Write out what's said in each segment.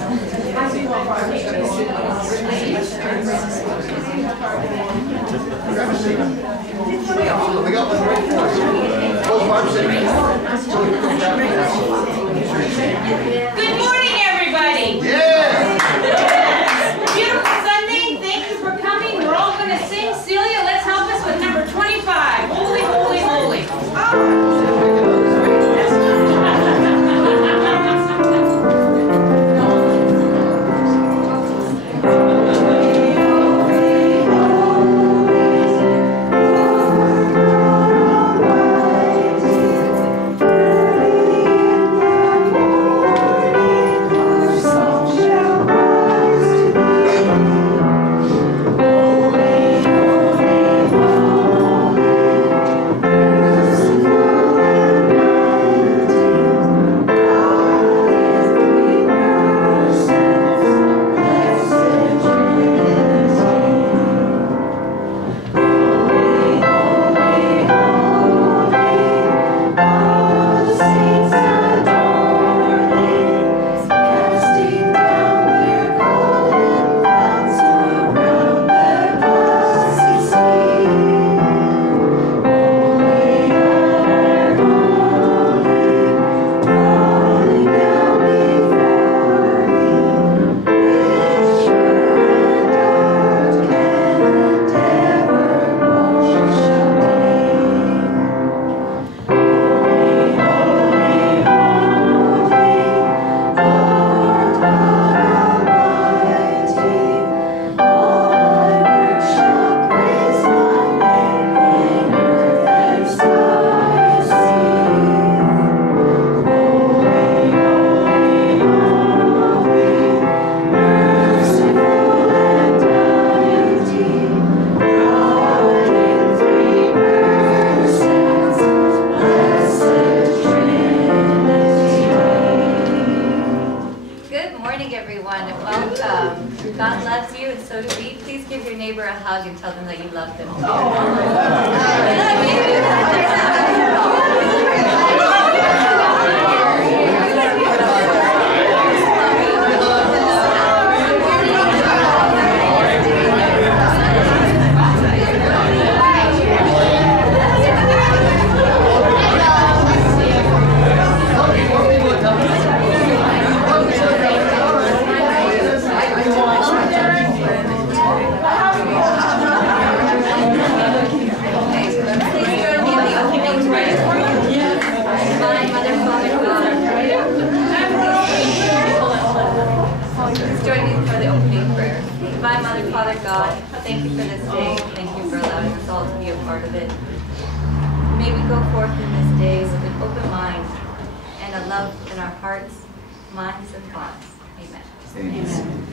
Good morning, everybody. Beautiful Sunday. Thank you for coming. We're all going to sing. Celia, let's help us with number 25. Holy, holy, holy. God loves you, and so do we. Please give your neighbor a hug and tell them that you love them. Father God, thank you for this day. Thank you for allowing us all to be a part of it. May we go forth in this day with an open mind and a love in our hearts, minds, and thoughts. Amen. Amen.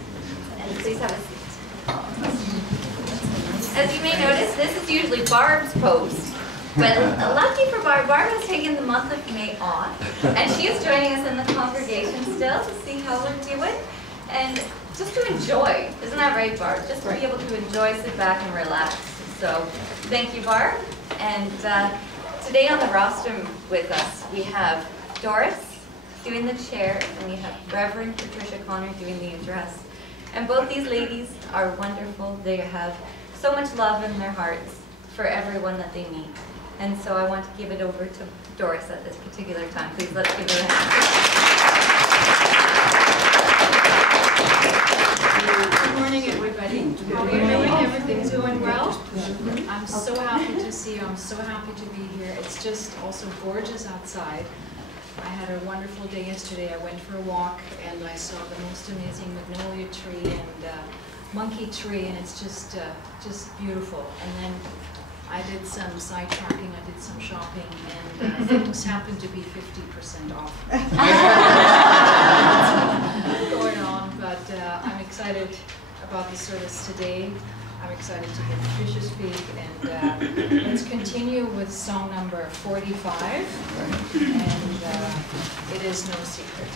And please have a seat. As you may notice, this is usually Barb's post. But lucky for Barb, Barb has taken the month of May off. And she is joining us in the congregation still to see how we're doing. And just to enjoy. Isn't that right, Barb? Just to be able to enjoy, sit back, and relax. So thank you, Barb. And today on the roster with us, we have Doris doing the chair, and we have Reverend Patricia Connor doing the address. And both these ladies are wonderful. They have so much love in their hearts for everyone that they meet. And so I want to give it over to Doris at this particular time. Please let's give her a hand. Good morning, everybody. How are you doing? Everything's going well? I'm so happy to see you. I'm so happy to be here. It's just also gorgeous outside. I had a wonderful day yesterday. I went for a walk and I saw the most amazing magnolia tree and monkey tree, and it's just beautiful. And then I did some sidetracking, I did some shopping, and things happened to be 50% off going on, but I'm excited about the service today. I'm excited to hear Patricia speak, and let's continue with song number 45, and It Is No Secret.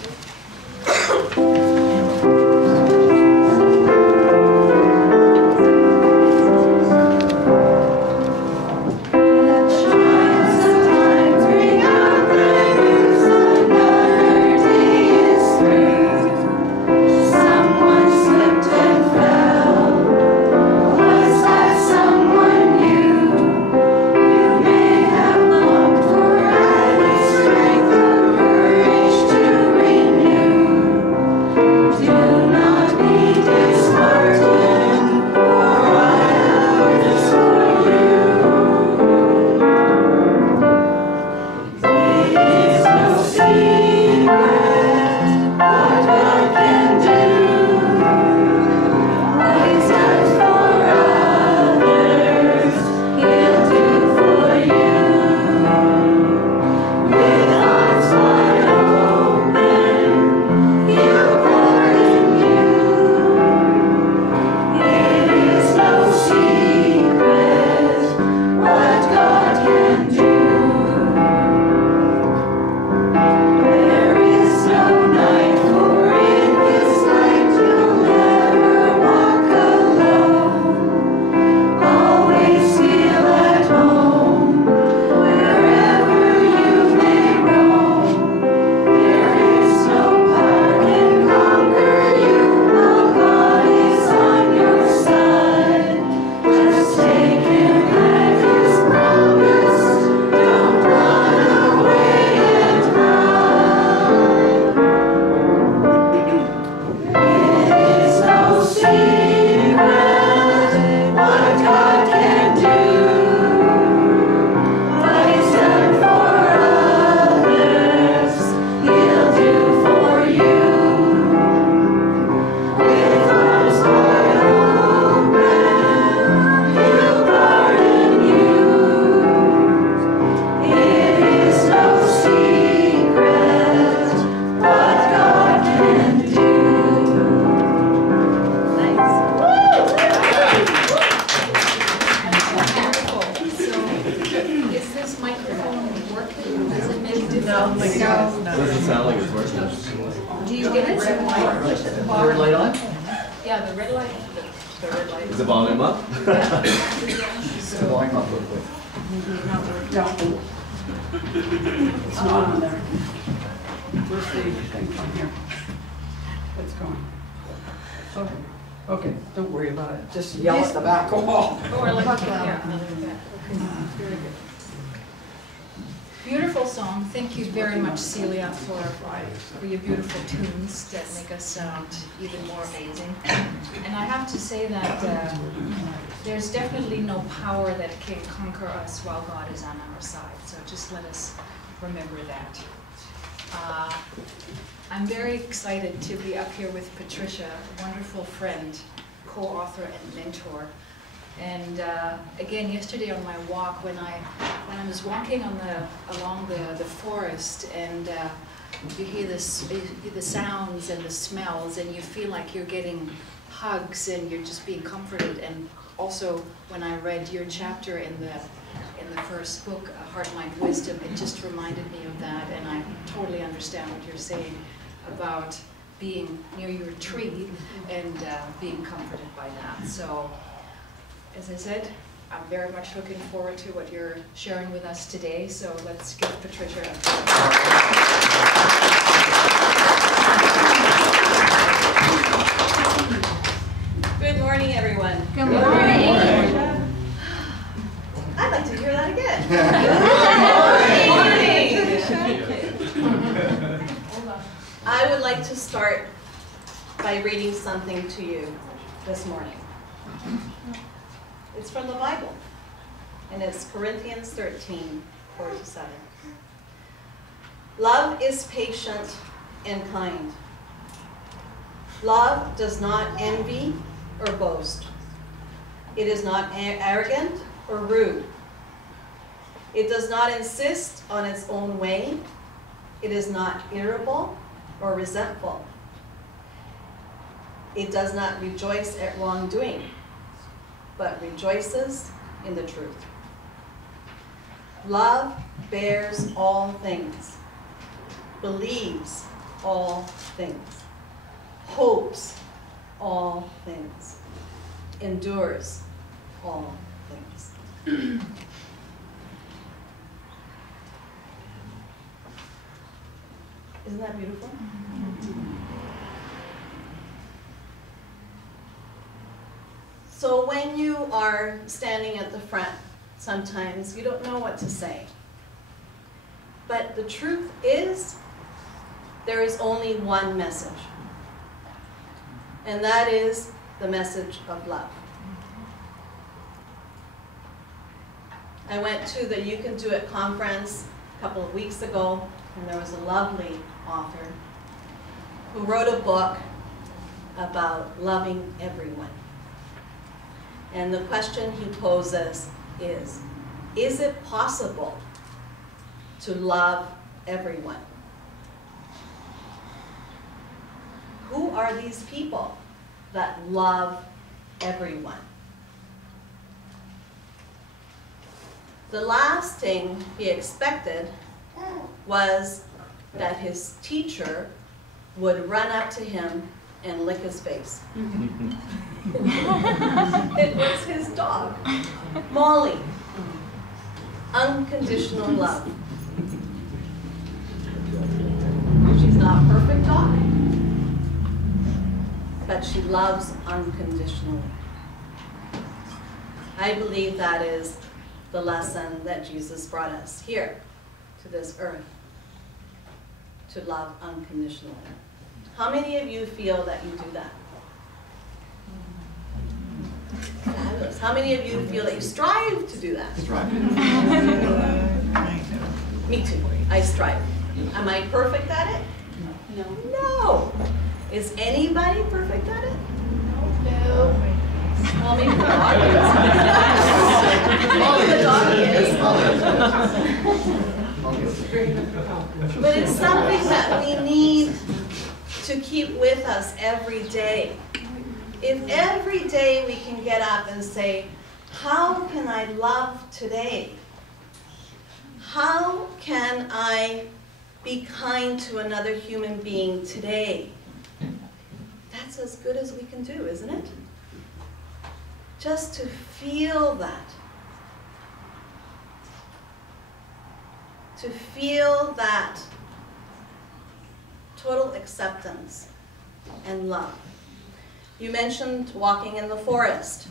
Do you get it? The red light on? Yeah, the red light. The red light. Is the volume up? The volume up real quick. No. It's not on there. Where's the thing from here? It's going. Okay. Okay, don't worry about it. Just yell at the back wall. Or like, yeah. Very good. Beautiful song. Thank you very much, Celia, for your beautiful tunes that make us sound even more amazing. And I have to say that there's definitely no power that can conquer us while God is on our side. So just let us remember that. I'm very excited to be up here with Patricia, a wonderful friend, co-author and mentor. And again, yesterday on my walk, when I was walking along the forest, and you hear the sounds and the smells, and you feel like you're getting hugs and you're just being comforted. And also, when I read your chapter in the first book, Heart, Mind, Wisdom, it just reminded me of that, and I totally understand what you're saying about being near your tree and being comforted by that. So, as I said, I'm very much looking forward to what you're sharing with us today, so let's give Patricia a Good morning, everyone. Good morning. I'd like to hear that again. Good morning. I would like to start by reading something to you this morning. It's from the Bible, and it's Corinthians 13, 4-7. Love is patient and kind. Love does not envy or boast. It is not arrogant or rude. It does not insist on its own way. It is not irritable or resentful. It does not rejoice at wrongdoing, but rejoices in the truth. Love bears all things, believes all things, hopes all things, endures all things. Isn't that beautiful? So when you are standing at the front, sometimes you don't know what to say. But the truth is, there is only one message. And that is the message of love. I went to the You Can Do It conference a couple of weeks ago, and there was a lovely author who wrote a book about loving everyone. And the question he poses is it possible to love everyone? Who are these people that love everyone? The last thing he expected was that his teacher would run up to him and lick his face. It was his dog, Molly. Unconditional love. She's not a perfect dog, but she loves unconditionally. I believe that is the lesson that Jesus brought us here to this earth, to love unconditionally. How many of you feel that you do that? Fabulous. How many of you feel that you strive to do that? Strive. Me too. I strive. Am I perfect at it? No. No. Is anybody perfect at it? No. Well, maybe the dog is. Maybe the dog is. But it's something that we need to keep with us every day. If every day we can get up and say, how can I love today? How can I be kind to another human being today. That's as good as we can do, isn't it? Just to feel that. To feel that total acceptance and love. You mentioned walking in the forest.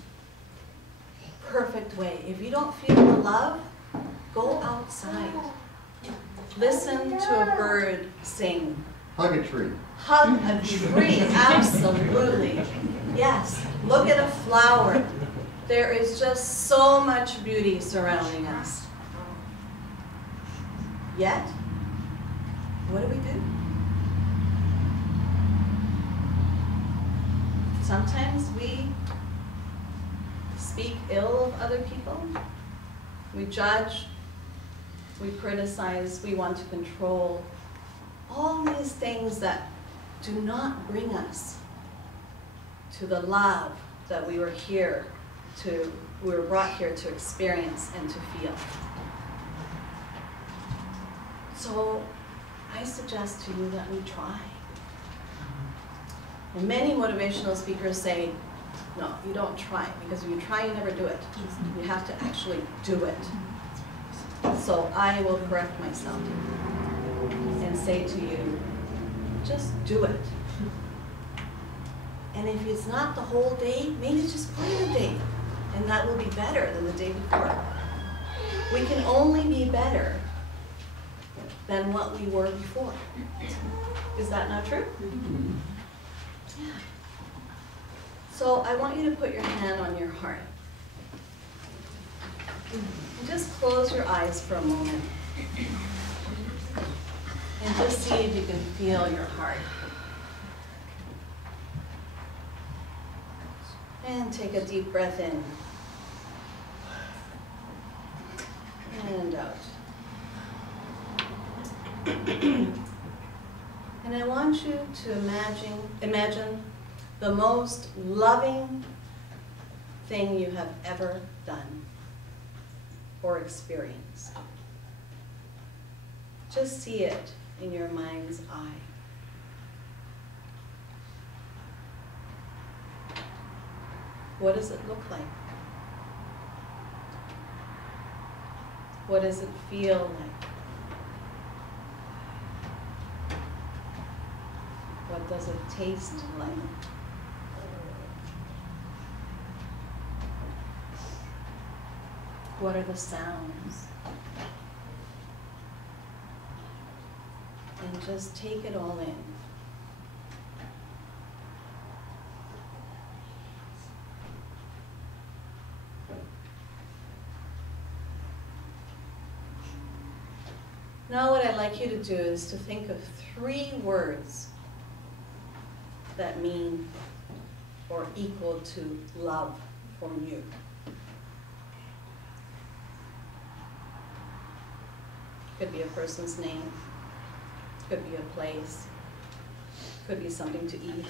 Perfect way. If you don't feel the love, go outside. Listen to a bird sing. Hug a tree. Hug a tree, absolutely. Yes, look at a flower. There is just so much beauty surrounding us. Yet, what do? Sometimes we speak ill of other people. We judge, we criticize, we want to control. All these things that do not bring us to the love that we were brought here to experience and to feel. So I suggest to you that we try. And many motivational speakers say, no, you don't try, because if you try, you never do it. You have to actually do it. So I will correct myself and say to you, just do it. And if it's not the whole day, maybe just play the day, and that will be better than the day before. We can only be better than what we were before. Is that not true? Yeah. So I want you to put your hand on your heart. And just close your eyes for a moment. And just see if you can feel your heart. And take a deep breath in. And out. And I want you to imagine the most loving thing you have ever done or experienced. Just see it in your mind's eye. What does it look like? What does it feel like? What does it taste like? What are the sounds? And just take it all in. Now what I'd like you to do is to think of 3 words that mean or equal to love for you. Could be a person's name, could be a place, could be something to eat.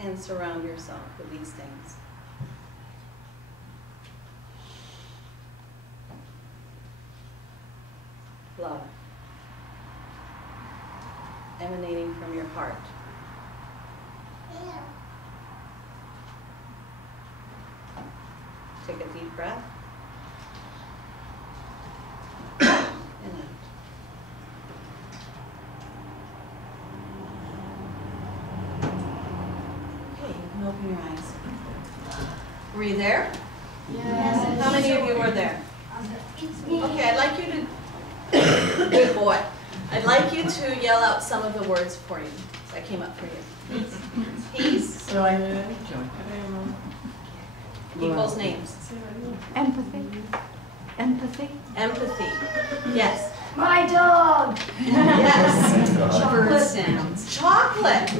And surround yourself with these things. Love, emanating from your heart. Take a deep breath. And out. Okay, you can open your eyes. Were you there? Yes. How many of you were there? Okay, I'd like you to good boy. I'd like you to yell out some of the words for you that came up for you. Peace. People's names. Empathy. Empathy. Empathy. Yes. My dog. Yes. Bird sounds. Chocolate.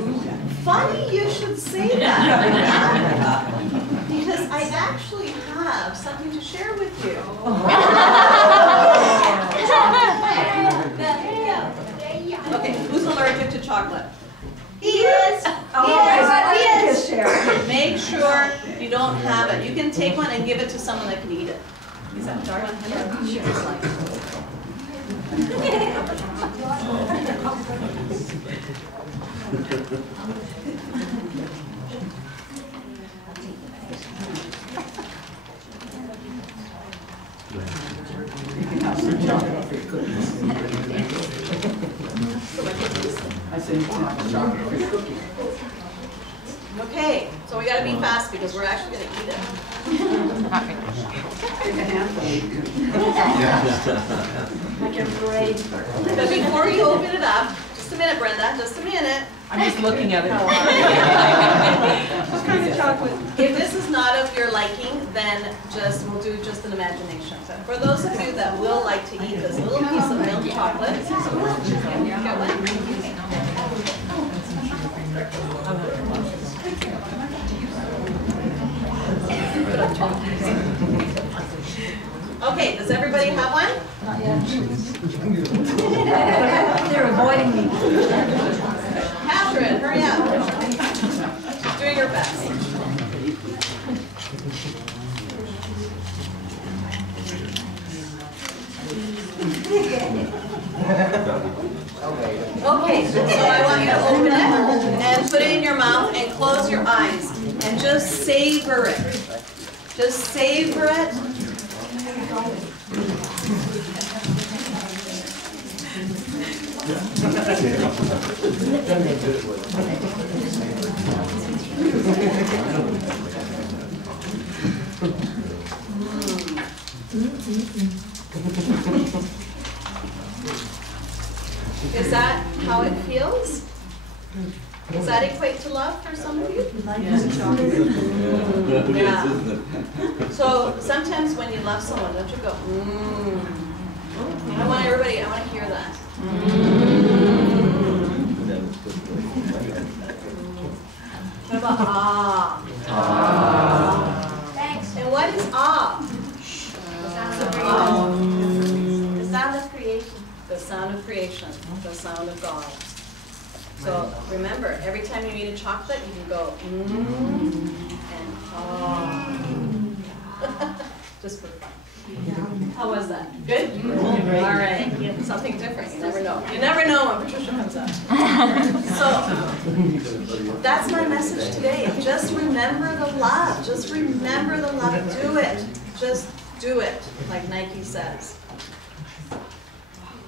Funny you should say that. Because I actually have something to share with you. Okay, who's allergic to chocolate? He is. He is. Make sure you don't have it. You can take one and give it to someone that can eat it. Is that dark? You can have some chocolate-free cookies. I said you can have a chocolate-free cookie. Okay, so we gotta be fast because we're actually gonna eat it. Take a handful. Like a parade. But before you open it up, just a minute, Brenda, just a minute. I'm just looking at it. What kind of chocolate? If this is not of your liking, then we'll do just an imagination. So for those of you that will like to eat this little piece of milk chocolate, get okay, does everybody have one? Not yet. They're avoiding me. Catherine, hurry up. She's doing her best. Okay, so I want you to open it and put it in your mouth and close your eyes and just savor it. Just savor it. Is that how it feels? Does that equate to love for some of you? Yeah. So sometimes when you love someone, don't you go, I want to hear that. What about ah? Thanks. And what is ah? The sound of creation. The sound of creation, the sound of God. So remember, every time you eat a chocolate, you can go and ah. Just for fun. How was that? Good? All right. Something different. You never know. You never know when Patricia comes up. So that's my message today. Just remember the love. Just remember the love. Do it. Just do it, like Nike says.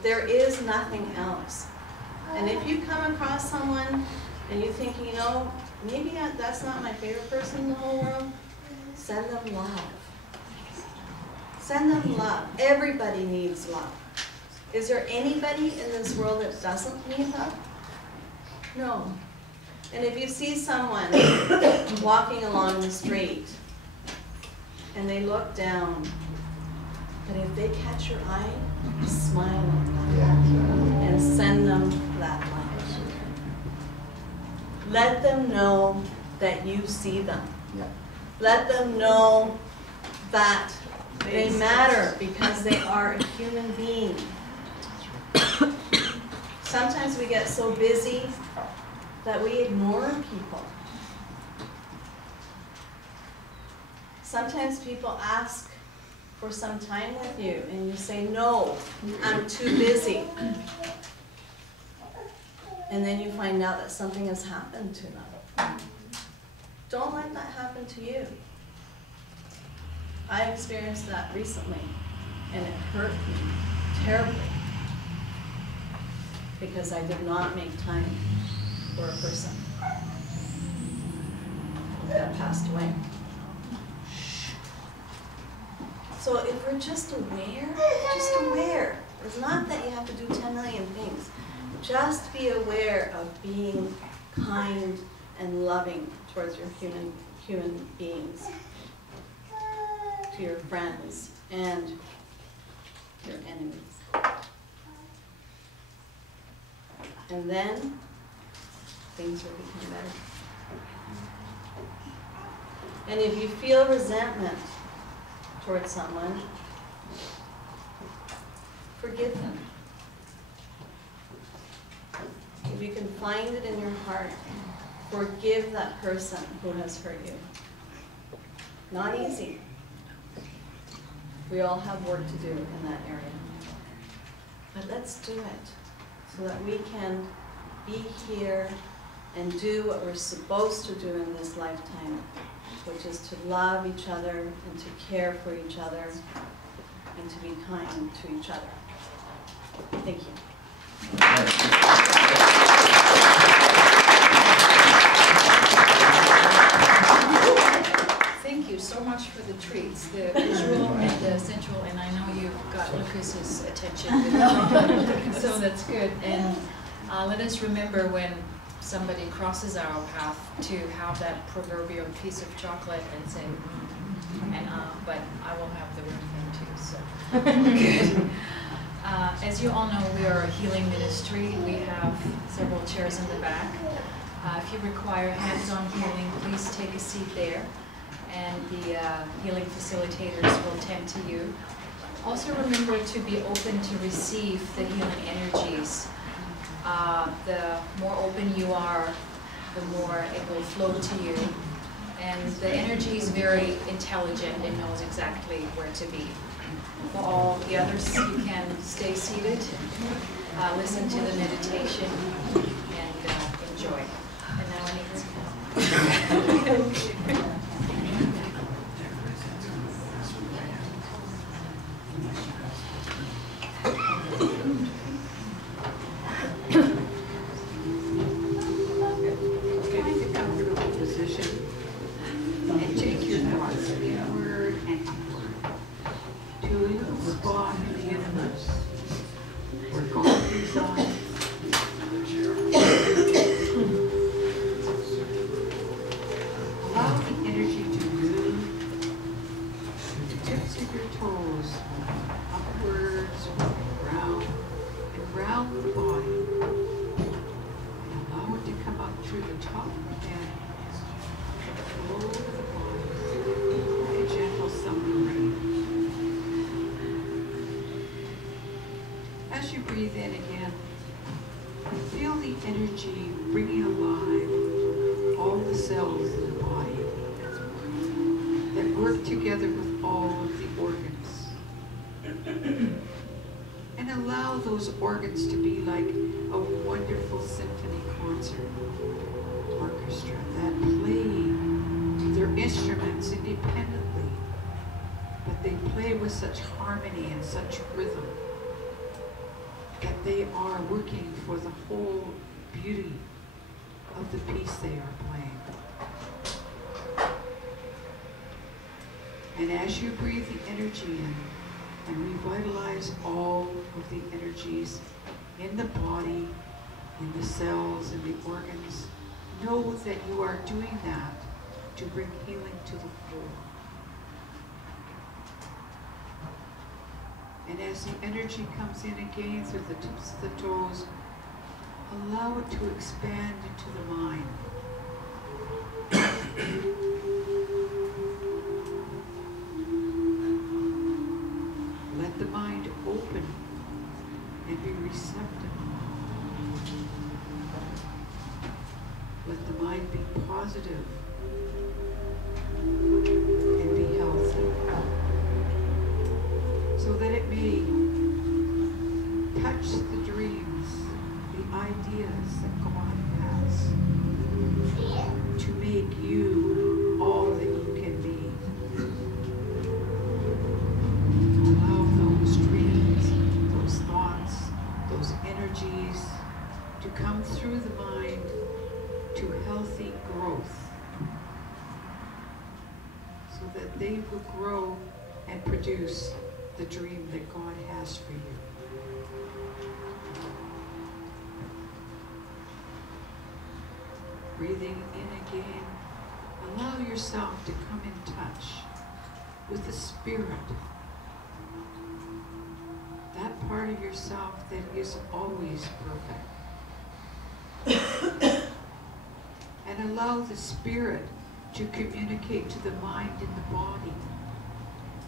There is nothing else. And if you come across someone and you think, you know, maybe that's not my favorite person in the whole world, send them love. Send them love. Everybody needs love. Is there anybody in this world that doesn't need love? No. And if you see someone walking along the street and they look down, but if they catch your eye, smile at them and send them that light. Let them know that you see them. Let them know that they matter because they are a human being. Sometimes we get so busy that we ignore people. Sometimes people ask for some time with you and you say, no, I'm too busy. And then you find out that something has happened to them. Don't let that happen to you. I experienced that recently and it hurt me terribly because I did not make time for a person that passed away. So if we're just aware. It's not that you have to do 10 million things. Just be aware of being kind and loving towards your human beings, to your friends and your enemies. And then things will become better. And if you feel resentment towards someone, forgive them. If you can find it in your heart, forgive that person who has hurt you. Not easy. We all have work to do in that area. But let's do it so that we can be here and do what we're supposed to do in this lifetime, which is to love each other and to care for each other and to be kind to each other. Thank you. Thank you so much for the treats, the visual and the sensual, and I know you've got Lucas's attention with you, so that's good. And let us remember when somebody crosses our path to have that proverbial piece of chocolate and say, and but I will have the real thing too, so. As you all know, we are a healing ministry. We have several chairs in the back. If you require hands-on healing, please take a seat there, and the healing facilitators will tend to you. Also remember to be open to receive the healing energies. The more open you are, the more it will flow to you. And the energy is very intelligent and knows exactly where to be. For all the others, you can stay seated, listen to the meditation, and enjoy. And now I need breathe in again. Feel the energy bringing alive all the cells in the body that work together with all of the organs. And allow those organs to be like a wonderful symphony concert orchestra that play their instruments independently, but they play with such harmony and such rhythm that they are working for the whole beauty of the piece they are playing. And as you breathe the energy in and revitalize all of the energies in the body, in the cells, in the organs, know that you are doing that to bring healing to the whole. And as the energy comes in again through the tips of the toes, allow it to expand into the mind. Let the mind open and be receptive. Let the mind be positive and be healthy, so that it may touch the dreams, the ideas that God has to make you all that you can be. Allow those dreams, those thoughts, those energies to come through the mind to healthy growth, so that they will grow and produce the dream that God has for you. Breathing in again, allow yourself to come in touch with the spirit, that part of yourself that is always perfect. And allow the spirit to communicate to the mind and the body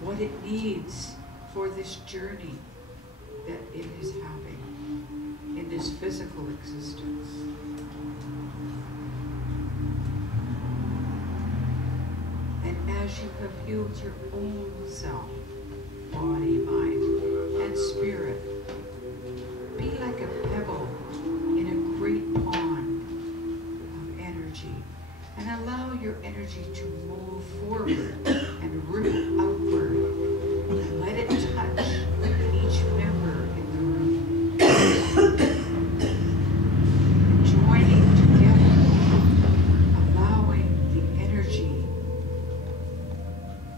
what it needs for this journey that it is having in this physical existence. And as you have healed your own self body, mind, and spirit. Be like a pebble in a great pond of energy, and allow your energy to move forward and ripple outward, and let it touch each member in the room. Joining together, allowing the energy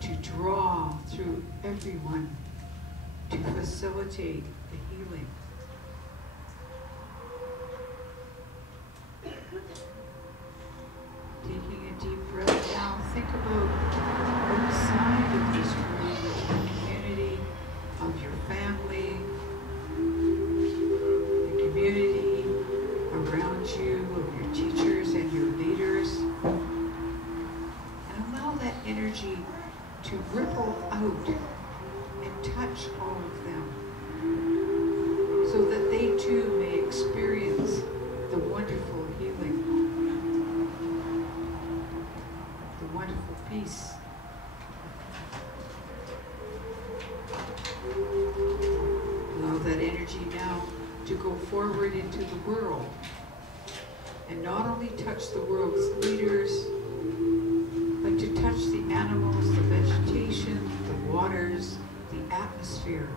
to draw through everyone to facilitate the healing. Taking a deep breath now, think about outside of this room, your community, of your family, the community around you, of your teachers and your leaders. And allow that energy to ripple out and touch all of them, so that they too may experience the wonderful healing, the wonderful peace. Allow that energy now to go forward into the world, and not only touch the world's leaders, but to touch the animals, the vegetation, the waters, the atmosphere,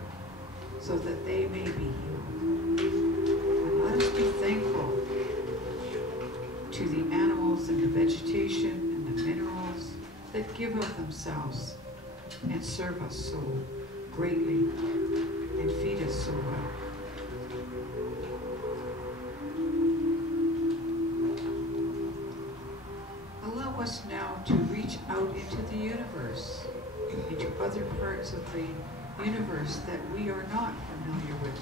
so that they may be healed. And let us be thankful to the animals and the vegetation and the minerals that give of themselves and serve us so greatly and feed us so well. Allow us now to reach out into the universe, into other parts of the universe that we are not familiar with,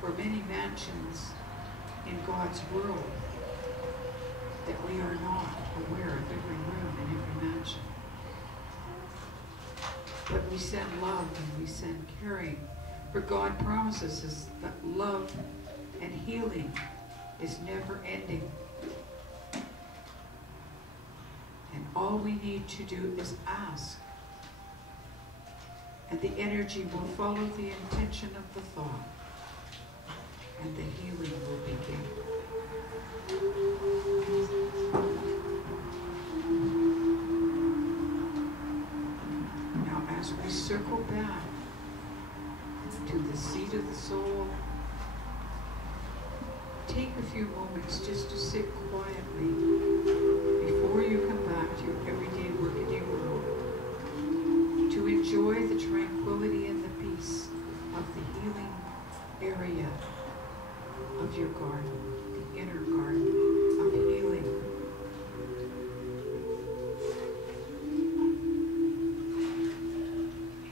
for many mansions in God's world that we are not aware of every room and every mansion. But we send love and we send caring, for God promises us that love and healing is never ending. And all we need to do is ask. And the energy will follow the intention of the thought. And the healing will begin. Now as we circle back to the seat of the soul, take a few moments just to sit quietly before you come back to your everyday workaday world, to enjoy the tranquility and the peace of the healing area of your garden, the inner garden of healing.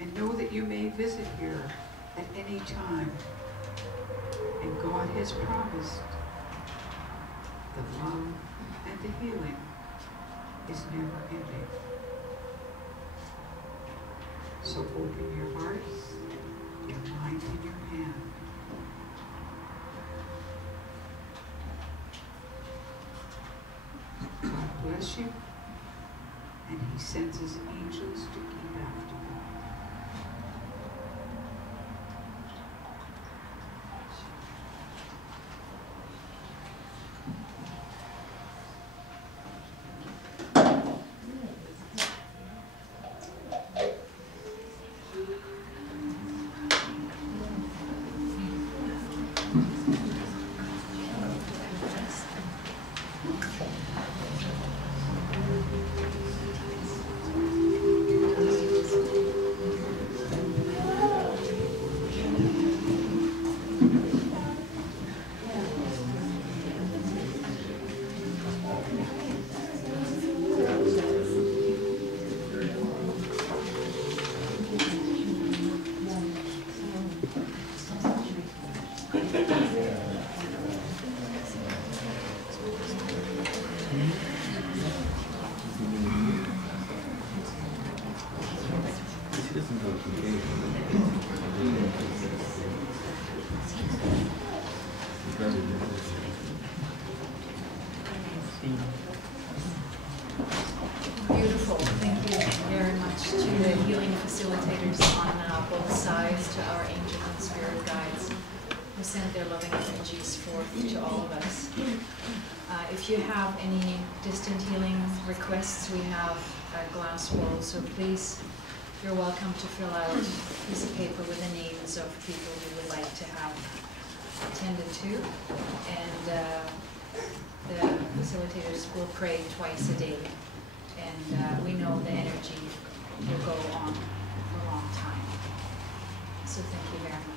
And know that you may visit here at any time, and God has promised the love and the healing is never ending. So open your hearts, your mind, and your hand. God bless you, and He sends His angels to keep after you. who sent their loving energies forth to all of us. If you have any distant healing requests, we have a glass wall, so please, you're welcome to fill out a piece of paper with the names of people you would like to have attended to. And the facilitators will pray twice a day. And we know the energy will go on for a long time. So thank you very much.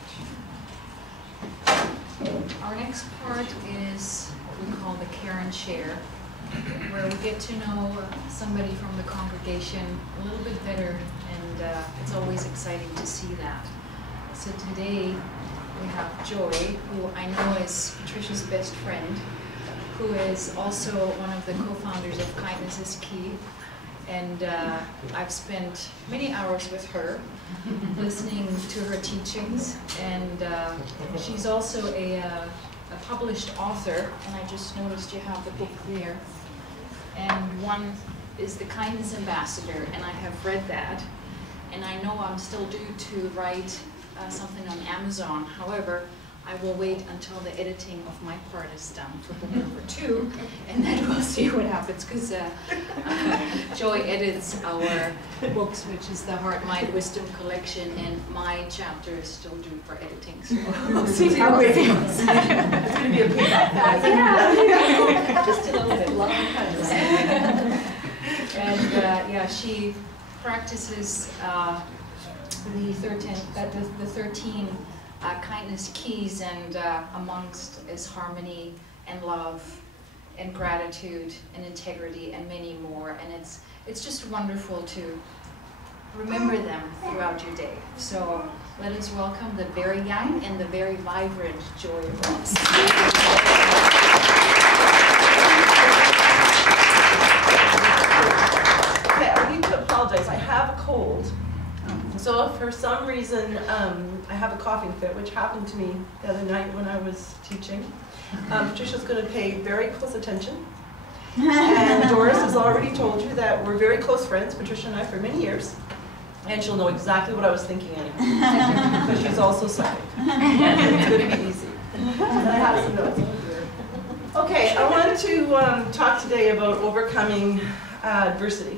Our next part is what we call the care and share, where we get to know somebody from the congregation a little bit better, and it's always exciting to see that. So today we have Joy, who I know is Patricia's best friend, who is also one of the co-founders of Kindness is Key. And I've spent many hours with her, listening to her teachings. And she's also a published author, and I just noticed you have the book there. And one is The Kindness Ambassador, and I have read that. And I know I'm still due to write something on Amazon. However, I will wait until the editing of my part is done for book number 2, and then we'll see what happens, because Joy edits our books, which is the Heart, Mind, Wisdom collection, and my chapter is still due for editing, so we'll see how it goes. It's going to be a pickup. Yeah. Just a little bit, love and kindness. And yeah, she practices the 13 kindness keys, and amongst is harmony and love and gratitude and integrity and many more. And it's just wonderful to remember them throughout your day. So let us welcome the very young and the very vibrant Joy Ross. Okay, I need to apologize. I have a cold. So if for some reason I have a coughing fit, which happened to me the other night when I was teaching, Patricia's going to pay very close attention. And Doris has already told you that we're very close friends, Patricia and I, for many years. And she'll know exactly what I was thinking anyway. Because she's also psychic. It's going to be easy. And I have some notes. Okay, I wanted to talk today about overcoming adversity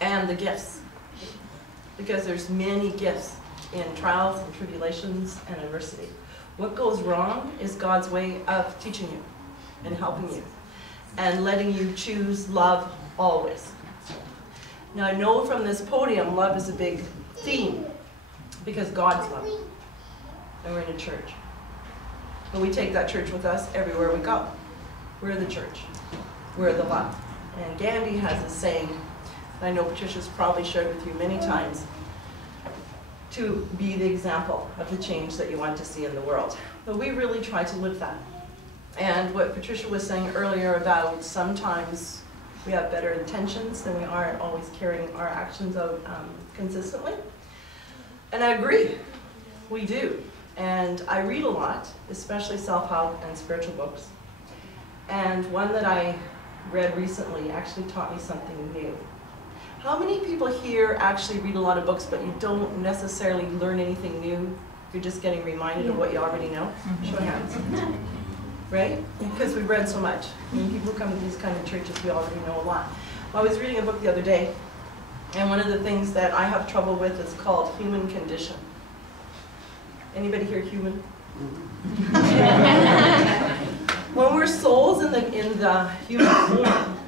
and the gifts. Because there's many gifts in trials and tribulations and adversity. What goes wrong is God's way of teaching you and helping you and letting you choose love always. Now I know from this podium love is a big theme because God's love, and we're in a church. But we take that church with us everywhere we go. We're the church. We're the love. And Gandhi has a saying, I know Patricia's probably shared with you many times, to be the example of the change that you want to see in the world. But we really try to live that. And what Patricia was saying earlier about sometimes we have better intentions than we are always carrying our actions out consistently. And I agree, we do. And I read a lot, especially self-help and spiritual books. And one that I read recently actually taught me something new. How many people here actually read a lot of books, but you don't necessarily learn anything new? You're just getting reminded of what you already know? Show of hands. Right? Because we've read so much. When people come to these kind of churches, we already know a lot. I was reading a book the other day, and one of the things that I have trouble with is called human condition. Anybody here human? When we're souls in the human form,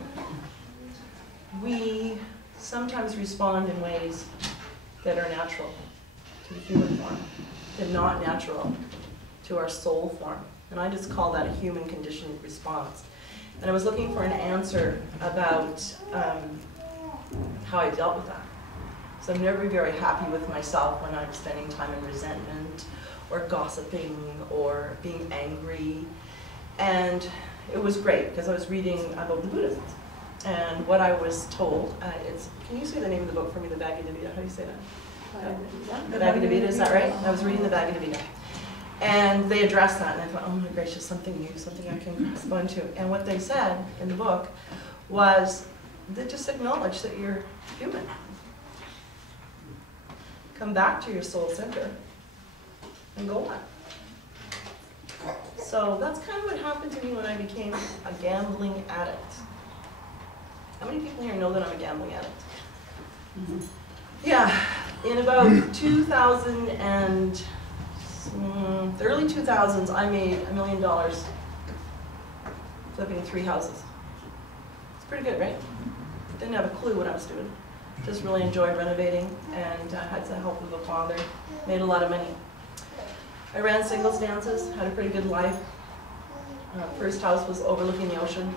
we sometimes respond in ways that are natural to the human form, but not natural to our soul form. And I just call that a human conditioned response. And I was looking for an answer about how I dealt with that. So I'm never very happy with myself when I'm spending time in resentment or gossiping or being angry. And it was great because I was reading about the Buddhists. And what I was told, can you say the name of the book for me, the Bhagavad Gita? How do you say that? The Bhagavad Gita, is that right? I was reading the Bhagavad Gita. And they addressed that, and I thought, oh my gracious, something new, something I can grasp onto. And what they said in the book was, they just acknowledge that you're human. Come back to your soul center and go on. So that's kind of what happened to me when I became a gambling addict. How many people here know that I'm a gambling addict? Yeah, in about 2000 and the early 2000s, I made $1 million flipping 3 houses. It's pretty good, right? Didn't have a clue what I was doing. Just really enjoyed renovating and had the help of a father. Made a lot of money. I ran singles dances, had a pretty good life. First house was overlooking the ocean.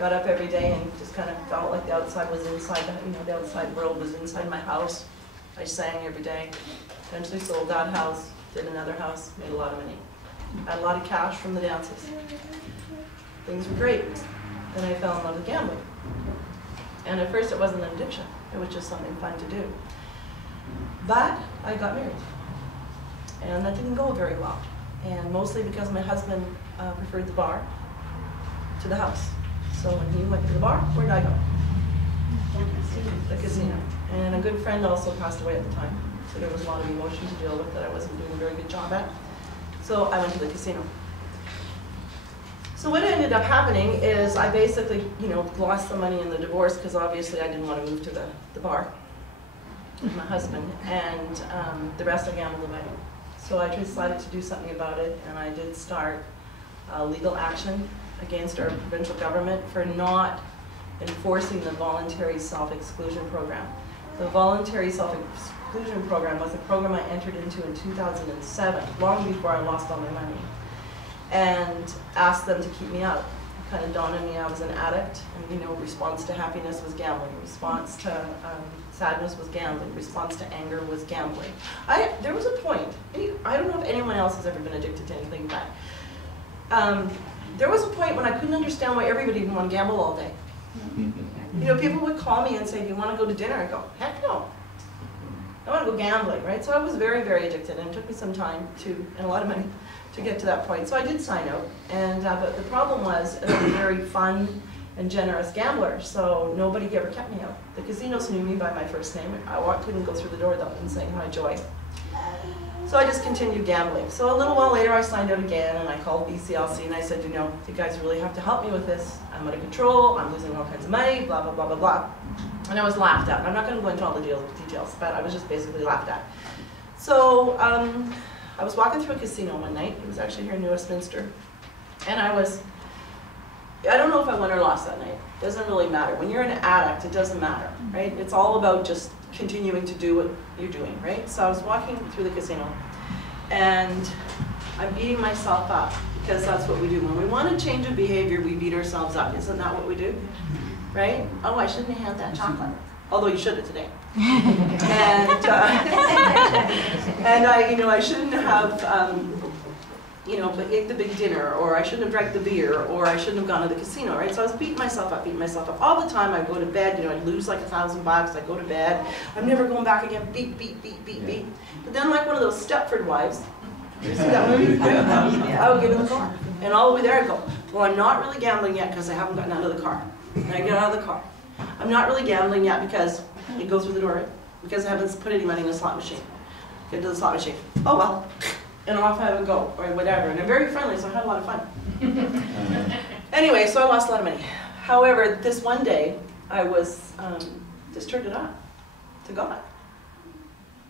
Got up every day and just kind of felt like the outside was inside, the outside world was inside my house. I sang every day. Eventually sold that house, did another house, made a lot of money. Had a lot of cash from the dances. Things were great. Then I fell in love with gambling. And at first it wasn't an addiction, it was just something fun to do. But I got married. And that didn't go very well. And mostly because my husband preferred the bar to the house. So when he went to the bar, where did I go? The casino. And a good friend also passed away at the time. So there was a lot of emotion to deal with that I wasn't doing a very good job at. So I went to the casino. So what ended up happening is I basically, lost the money in the divorce because obviously I didn't want to move to the bar with my husband. And the rest I gambled away. So I decided to do something about it, and I did start legal action against our provincial government for not enforcing the voluntary self-exclusion program. The voluntary self-exclusion program was a program I entered into in 2007, long before I lost all my money, and asked them to keep me out. It kind of dawned on me I was an addict, and response to happiness was gambling, response to sadness was gambling, response to anger was gambling. There was a point, I don't know if anyone else has ever been addicted to anything, but there was a point when I couldn't understand why everybody didn't want to gamble all day. People would call me and say, do you want to go to dinner? I go, heck no. I want to go gambling, right? So I was very, very addicted, and it took me some time and a lot of money to get to that point. So I did sign out, and but the problem was I was a very fun and generous gambler, so nobody ever kept me out. The casinos knew me by my first name. I couldn't go through the door without them saying hi, Joy. So I just continued gambling. So a little while later I signed out again, and I called BCLC and I said, you guys really have to help me with this. I'm out of control, I'm losing all kinds of money, blah, blah, blah, blah, blah. And I was laughed at. I'm not going to go into all the details, but I was just basically laughed at. So I was walking through a casino one night. It was actually here in New Westminster. And I don't know if I won or lost that night. It doesn't really matter. When you're an addict, it doesn't matter, right? It's all about just continuing to do what you're doing, right? So I was walking through the casino, and I'm beating myself up, because that's what we do. When we want to change a behavior, we beat ourselves up. Isn't that what we do? Right? Oh, I shouldn't have had that chocolate. Although you should have today. And I shouldn't have ate the big dinner, or I shouldn't have drank the beer, or I shouldn't have gone to the casino, right? So I was beating myself up all the time. I go to bed, I'd lose like $1,000, I go to bed, I'm never going back again, beat. But then like one of those Stepford wives, you see that movie? I would get in the car, and all the way there I go, well, I'm not really gambling yet because I haven't gotten out of the car. And I get out of the car. I'm not really gambling yet because it goes through the door, because I haven't put any money in the slot machine. Get to the slot machine. Oh well. And off I would go, or whatever. And I'm very friendly, so I had a lot of fun. Anyway, so I lost a lot of money. However, this one day, I was just turned it on to God.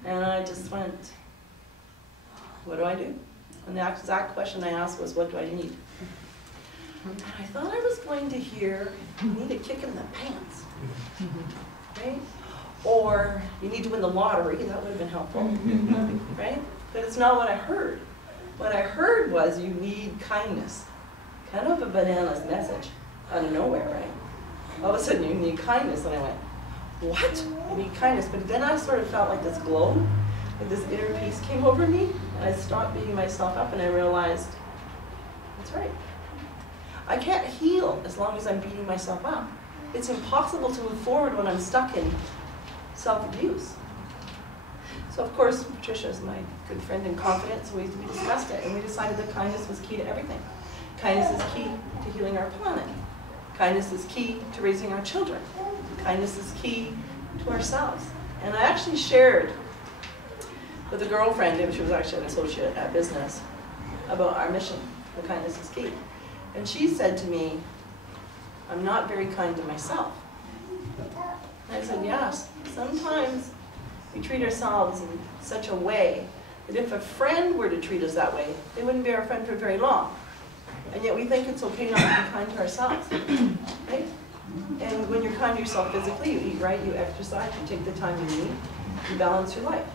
And I just went, what do I do? And the exact question I asked was, what do I need? And I thought I was going to hear, you need a kick in the pants, right? Or you need to win the lottery, that would have been helpful, right? But it's not what I heard. What I heard was you need kindness. Kind of a bananas message out of nowhere, right? All of a sudden you need kindness, and I went, what? You need kindness? But then I sort of felt like this glow, like this inner peace came over me, and I stopped beating myself up, and I realized, that's right. I can't heal as long as I'm beating myself up. It's impossible to move forward when I'm stuck in self-abuse. So of course, Patricia is my good friend and confidant, so we discussed it, and we decided that kindness was key to everything. Kindness is key to healing our planet. Kindness is key to raising our children. Kindness is key to ourselves. And I actually shared with a girlfriend, she was actually an associate at business, about our mission The kindness is key. And she said to me, I'm not very kind to myself. And I said, yes, sometimes we treat ourselves in such a way that if a friend were to treat us that way, they wouldn't be our friend for very long. And yet we think it's okay not to be kind to ourselves, right? And when you're kind to yourself physically, you eat right, you exercise, you take the time you need, you balance your life.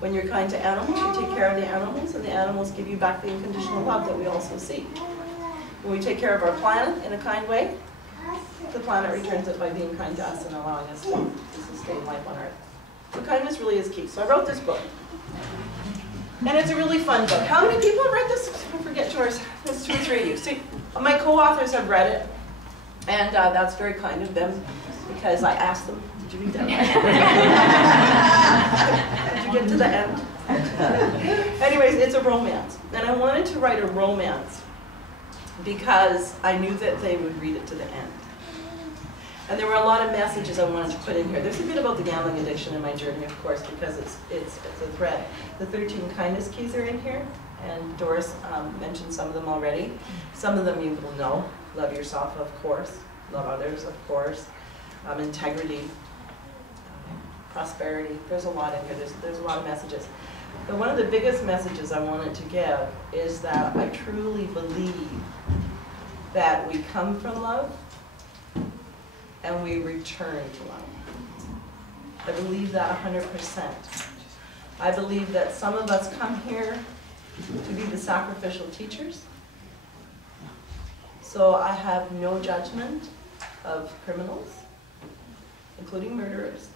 When you're kind to animals, you take care of the animals, and the animals give you back the unconditional love that we also seek. When we take care of our planet in a kind way, the planet returns it by being kind to us and allowing us to sustain life on Earth. So kindness really is key. So I wrote this book. And it's a really fun book. How many people have read this? I forget yours. There's 2 or 3 of you. See, my co-authors have read it, and that's very kind of them because I asked them, did you read that? Did you get to the end? Anyways, it's a romance. And I wanted to write a romance because I knew that they would read it to the end. And there were a lot of messages I wanted to put in here. There's a bit about the gambling addiction in my journey, of course, because it's a thread. The 13 kindness keys are in here, and Doris mentioned some of them already. Some of them you will know. Love yourself, of course. Love others, of course. Integrity, prosperity. There's a lot in here. There's a lot of messages. But one of the biggest messages I wanted to give is that I truly believe that we come from love and we return to love. I believe that 100%. I believe that some of us come here to be the sacrificial teachers. So I have no judgment of criminals, including murderers,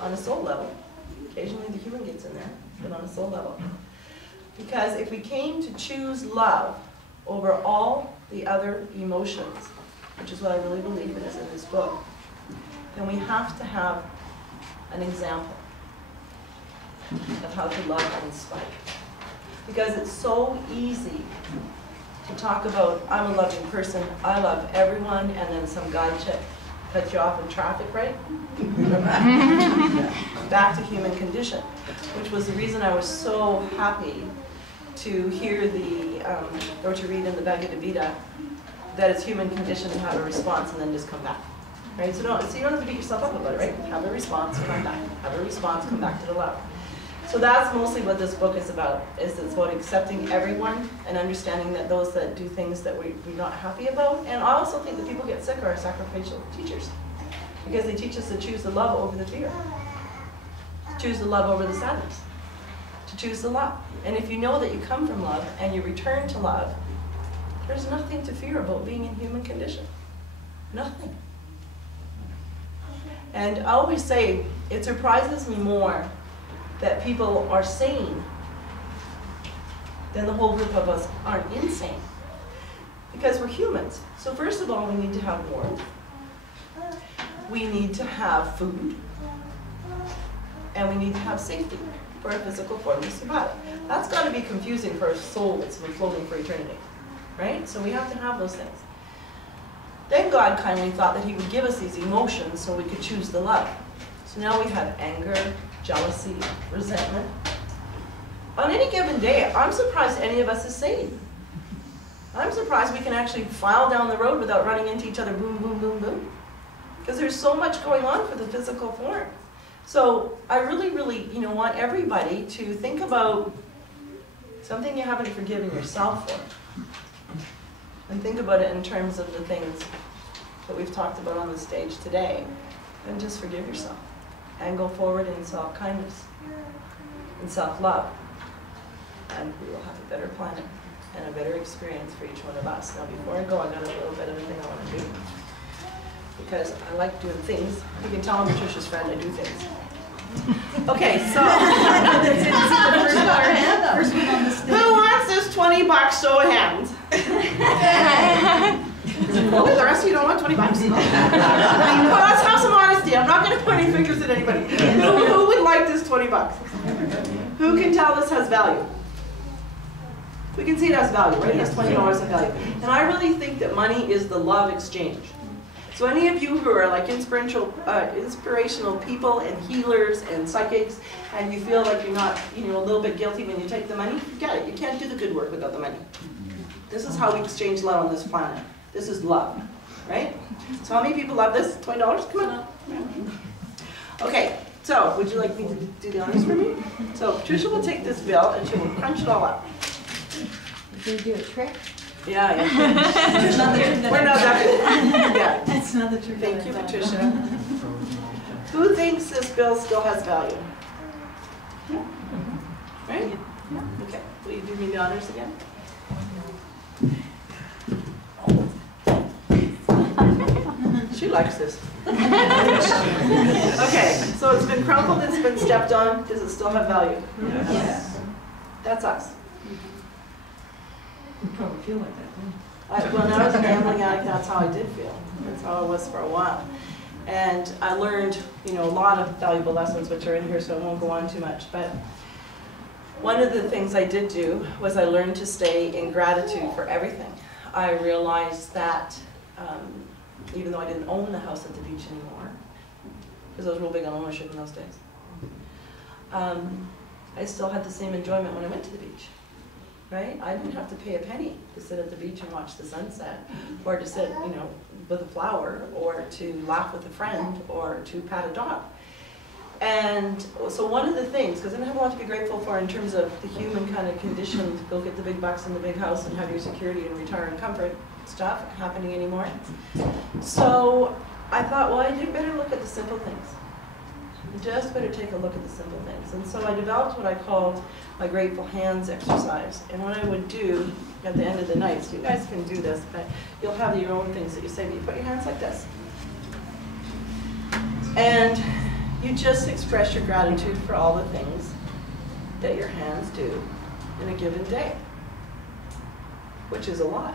on a soul level. Occasionally the human gets in there, but on a soul level. Because if we came to choose love over all the other emotions, which is what I really believe it is in this book, then we have to have an example of how to love in spite. Because it's so easy to talk about, I'm a loving person, I love everyone, and then some guy chick cut you off in traffic, right? Back to human condition, which was the reason I was so happy to hear or to read in the Bhagavad Gita that it's human condition to have a response and then just come back, right? So you don't have to beat yourself up about it, right? Have a response, come back. Have a response, come back to the love. So that's mostly what this book is about. It's about accepting everyone and understanding that those that do things that we're not happy about. And I also think that people get sick are sacrificial teachers because they teach us to choose the love over the fear, to choose the love over the sadness, to choose the love. And if you know that you come from love and you return to love, there's nothing to fear about being in human condition. Nothing. And I always say, it surprises me more that people are sane than the whole group of us aren't insane. Because we're humans. So first of all, we need to have warmth. We need to have food. And we need to have safety for our physical form to survive. That's got to be confusing for a soul that's been floating for eternity. Right? So we have to have those things. Then God kindly thought that he would give us these emotions so we could choose the love. So now we have anger, jealousy, resentment. On any given day, I'm surprised any of us is sane. I'm surprised we can actually file down the road without running into each other, boom, boom, boom, boom. Because there's so much going on for the physical form. So I really, really, want everybody to think about something you haven't forgiven yourself for. And think about it in terms of the things that we've talked about on the stage today. And just forgive yourself. And go forward in self-kindness and self-love. And we will have a better planet and a better experience for each one of us. Now before I go, I got a little bit of a thing I want to do. Because I like doing things. You can tell I'm Patricia's friend, I do things. Okay, so who wants this $20? Show of hands. Oh, the rest of you don't want $20? Well, let's have some honesty. I'm not going to point any fingers at anybody. Who would like this $20? Who can tell this has value? We can see it has value, right? It has $20 of value. And I really think that money is the love exchange. So any of you who are like inspirational people and healers and psychics, and you feel like you're not, a little bit guilty when you take the money, forget it. You can't do the good work without the money. This is how we exchange love on this planet. This is love, right? So how many people love this? $20? Come on. Okay, so would you like me to do the honors for me? So Patricia will take this bill and she will crunch it all up. Did you do a trick? Yeah. That's not the trick that We're I not thought. that. Yeah. That's not the trick. Thank that I you, thought. Patricia. Who thinks this bill still has value? Right? Okay. Will you do me the honors again? She likes this. Okay, so it's been crumpled, it's been stepped on. Does it still have value? Yes. That's us. You probably feel like that, don't When I was a gambling addict, that's how I did feel. That's how I was for a while. And I learned, a lot of valuable lessons, which are in here, so I won't go on too much. But one of the things I did do was I learned to stay in gratitude for everything. I realized that even though I didn't own the house at the beach anymore, because I was real big on ownership in those days, I still had the same enjoyment when I went to the beach. Right? I didn't have to pay a penny to sit at the beach and watch the sunset, or to sit, with a flower, or to laugh with a friend, or to pat a dog. And so one of the things, because I didn't have a lot to be grateful for in terms of the human kind of condition to go get the big bucks in the big house and have your security and retire in comfort stuff happening anymore. So I thought, well, I better look at the simple things. You just better take a look at the simple things. And so I developed what I called my grateful hands exercise. And what I would do at the end of the night, so you guys can do this, but you'll have your own things that you say, but you put your hands like this. And you just express your gratitude for all the things that your hands do in a given day, which is a lot.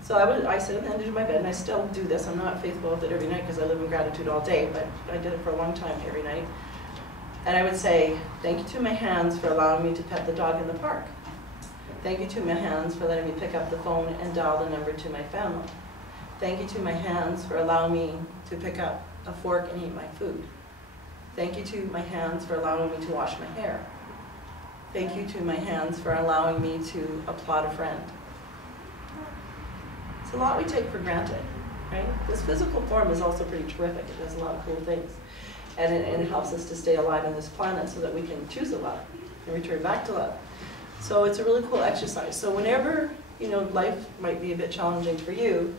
So I sit at the end of my bed, and I still do this. I'm not faithful with it every night because I live in gratitude all day, but I did it for a long time every night. And I would say, thank you to my hands for allowing me to pet the dog in the park. Thank you to my hands for letting me pick up the phone and dial the number to my family. Thank you to my hands for allowing me to pick up a fork and eat my food. Thank you to my hands for allowing me to wash my hair. Thank you to my hands for allowing me to applaud a friend. It's a lot we take for granted, right? This physical form is also pretty terrific. It does a lot of cool things. And it helps us to stay alive on this planet so that we can choose to love and return back to love. So it's a really cool exercise. So whenever, life might be a bit challenging for you,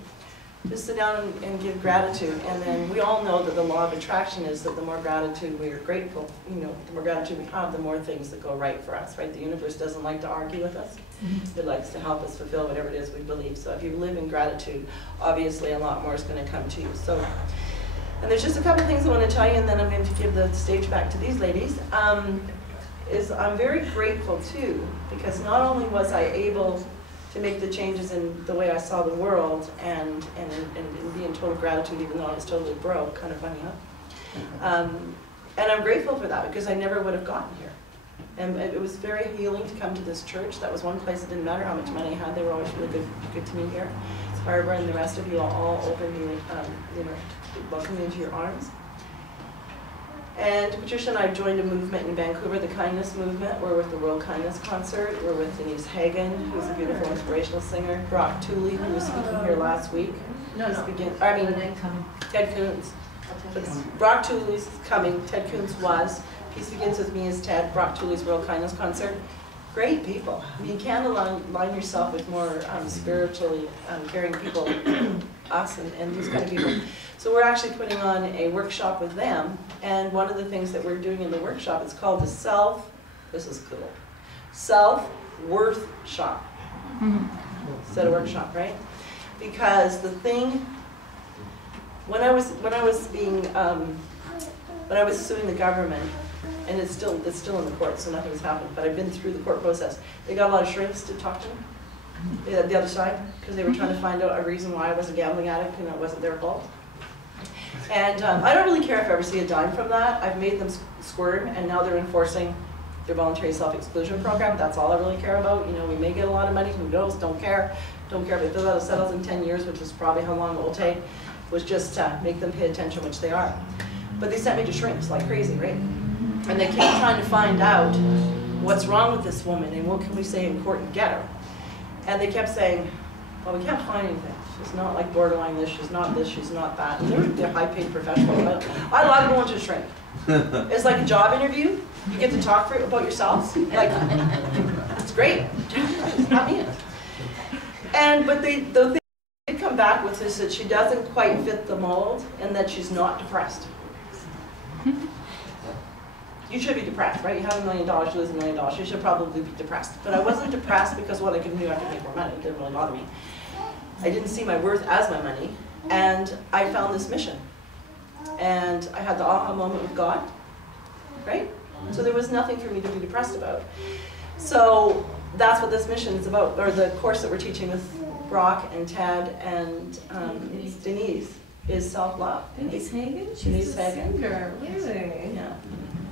just sit down and give gratitude. And then we all know that the law of attraction is that the more gratitude we are grateful, the more gratitude we have, the more things that go right for us, right? The universe doesn't like to argue with us. It likes to help us fulfill whatever it is we believe. So if you live in gratitude, obviously a lot more is going to come to you. So, and there's just a couple things I want to tell you, and then I'm going to give the stage back to these ladies. I'm very grateful too, because not only was I able to make the changes in the way I saw the world and be in total gratitude even though I was totally broke, kind of funny, huh? And I'm grateful for that because I never would have gotten here. And it was very healing to come to this church. That was one place. It didn't matter how much money I had. They were always really good to me here. Barbara and the rest of you all opened me, welcomed me into your arms. And Patricia and I joined a movement in Vancouver, the Kindness Movement. We're with the World Kindness Concert. We're with Denise Hagen, who's a beautiful inspirational singer. Brock Tooley, who was speaking here last week. Ted Coons. Brock Tooley's coming. Ted Coons was. Peace Begins With Me is Ted. Brock Tooley's World Kindness Concert. Great people. You can't align yourself with more spiritually caring people, us and these kind of people. So we're actually putting on a workshop with them, and one of the things that we're doing in the workshop is called the this is cool, self-worth shop. Instead of workshop, right? Because the thing, when I was suing the government, and it's still in the court, so nothing's happened, but I've been through the court process. They got a lot of shrinks to talk to me, the other side, because they were trying to find out a reason why I was a gambling addict and it wasn't their fault. And I don't really care if I ever see a dime from that. I've made them squirm, and now they're enforcing their voluntary self-exclusion program. That's all I really care about. We may get a lot of money, who knows, don't care. Don't care if it settles in 10 years, which is probably how long it will take. was just to make them pay attention, which they are. But they sent me to shrinks like crazy, right? And they kept trying to find out what's wrong with this woman and what can we say in court and get her. And they kept saying, well, we can't find anything. She's not like borderline this, she's not this, she's not that. And they're high-paid professionals. I love going to a shrink. It's like a job interview. You get to talk about yourselves. Like, it's great. Not me. But the thing they come back with is that she doesn't quite fit the mold and that she's not depressed. You should be depressed, right? You have $1 million, you lose $1 million, you should probably be depressed. But I wasn't depressed because what I could do, I could make more money. It didn't really bother me. I didn't see my worth as my money, and I found this mission. And I had the aha moment with God, right? So there was nothing for me to be depressed about. So that's what this mission is about, or the course that we're teaching with Brock and Tad and Denise is self-love. Denise Hagen? Denise Hagen. Singer, really? Yeah.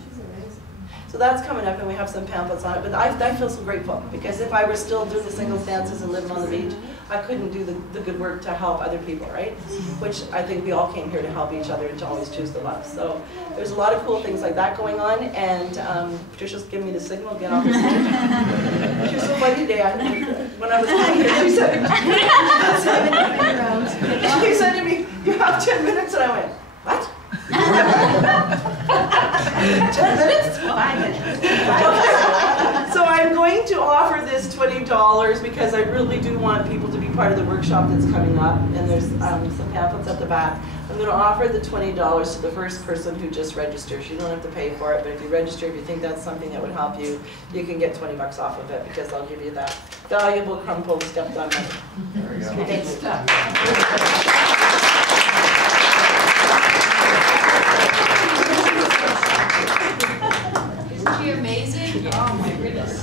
She's amazing. So that's coming up, and we have some pamphlets on it. But I feel so grateful, because if I were still doing the singles dances and living on the beach, I couldn't do the good work to help other people, right? Which I think we all came here to help each other and to always choose the love. So there's a lot of cool things like that going on, and Patricia's giving me the signal, get off the stage. She was so funny today. When I was coming here, she said to me, you have 10 minutes, and I went, what? 10 minutes? 5 minutes. Okay. So I'm going to offer this $20 because I really do want people to be part of the workshop that's coming up, and there's some pamphlets at the back. I'm going to offer the $20 to the first person who just registers. You don't have to pay for it, but if you register, if you think that's something that would help you, you can get 20 bucks off of it, because I'll give you that valuable crumpled stepped on money. There we go. Okay, stop. Isn't she amazing? Oh my goodness.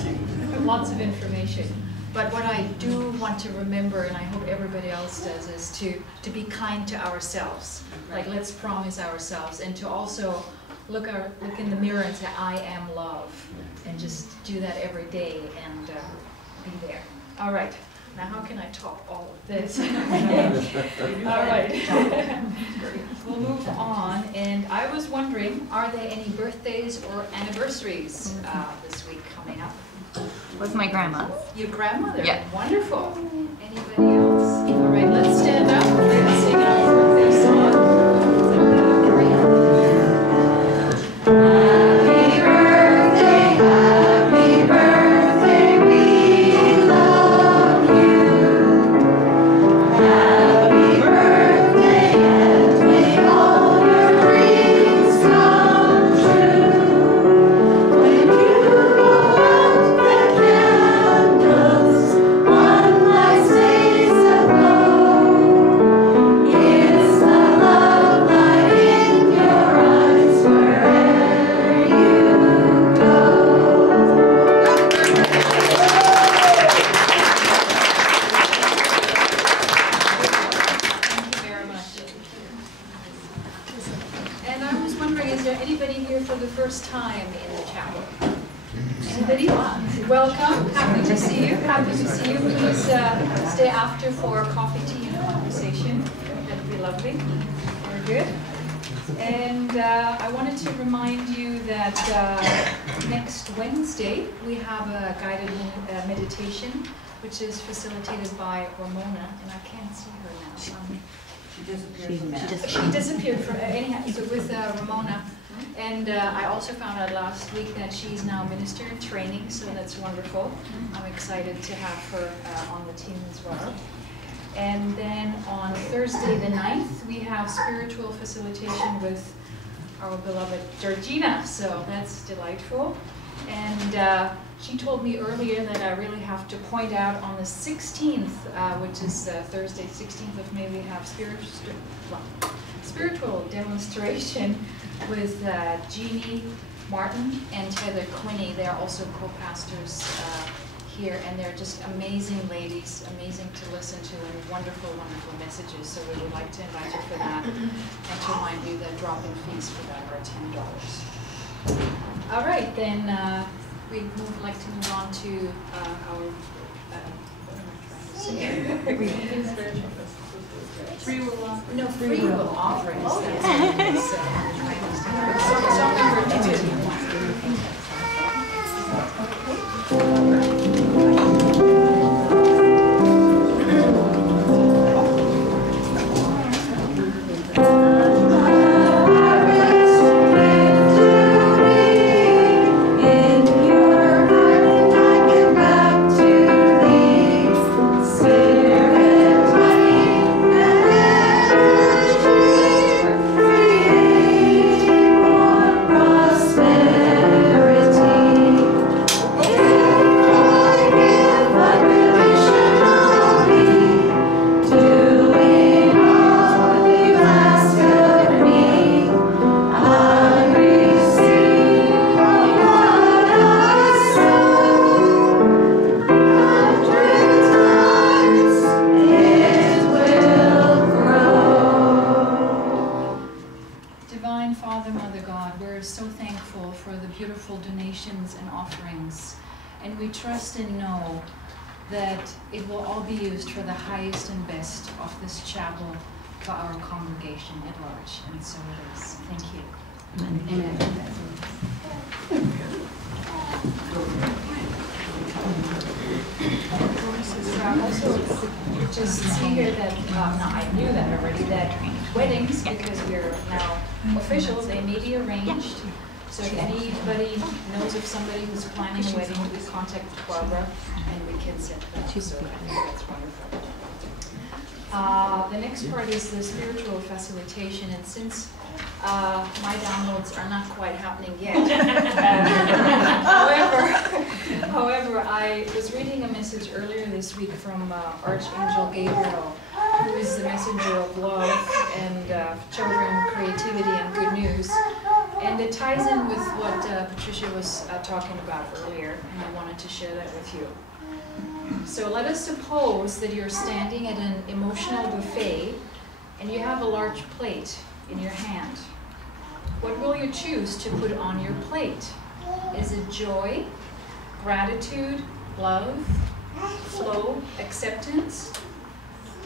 Lots of information. But what I do want to remember, and I hope everybody else does, is to be kind to ourselves. Like, let's promise ourselves, and to also look in the mirror and say, I am love. And just do that every day and be there. All right. Now, how can I top all of this? All right. We'll move on. And I was wondering, are there any birthdays or anniversaries this week coming up? With my grandma. Your grandmother? Yeah. Wonderful. Anybody else? All right, let's stand up. Let's sing our birthday song. Happy birthday, happy birthday, we love you. Happy birthday, and may all your dreams come true. When you blow out the candles, one light stays aglow. It's the love light in your eyes wherever you go. Thank you very much. And I was wondering, is there anybody here for the first time in the chapel? Anybody? Welcome. Happy to see you. Happy to see you. Please stay after for coffee, tea, and conversation. That would be lovely. Very good. And I wanted to remind you that next Wednesday we have a guided meditation, which is facilitated by Ramona, and I can't see her now. She disappeared for anyhow. So with Ramona, and I also found out last week that she's now minister in training, so that's wonderful. I'm excited to have her on the team as well. And then on Thursday the 9th, we have spiritual facilitation with our beloved Georgina, so that's delightful. And she told me earlier that I really have to point out on the 16th, which is Thursday, 16th of May, we have spiritual demonstration with Jeannie Martin and Heather Quinney. They're also co-pastors here, and they're just amazing ladies, amazing to listen to, and wonderful, wonderful messages. So we would like to invite you for that, and to remind you that drop-in fees for that are $10. All right, then we'd like to move on to our what am I trying to say? Free will offerings. No, free will offerings. That's song number 2. And we trust and know that it will all be used for the highest and best of this chapel for our congregation at large. And so it is. Thank you. Amen. Also, just see here that, now I knew that already, that weddings, because we're now official, they may be arranged. So if anybody knows of somebody who's planning a wedding, please contact Barbara and we can set that up. So I think that's wonderful. The next part is the spiritual facilitation, and since my downloads are not quite happening yet, however, I was reading a message earlier this week from Archangel Gabriel, who is the messenger of love and children, creativity, and good news. And it ties in with what Patricia was talking about earlier, and I wanted to share that with you. So let us suppose that you're standing at an emotional buffet and you have a large plate in your hand. What will you choose to put on your plate? Is it joy, gratitude, love, flow, acceptance?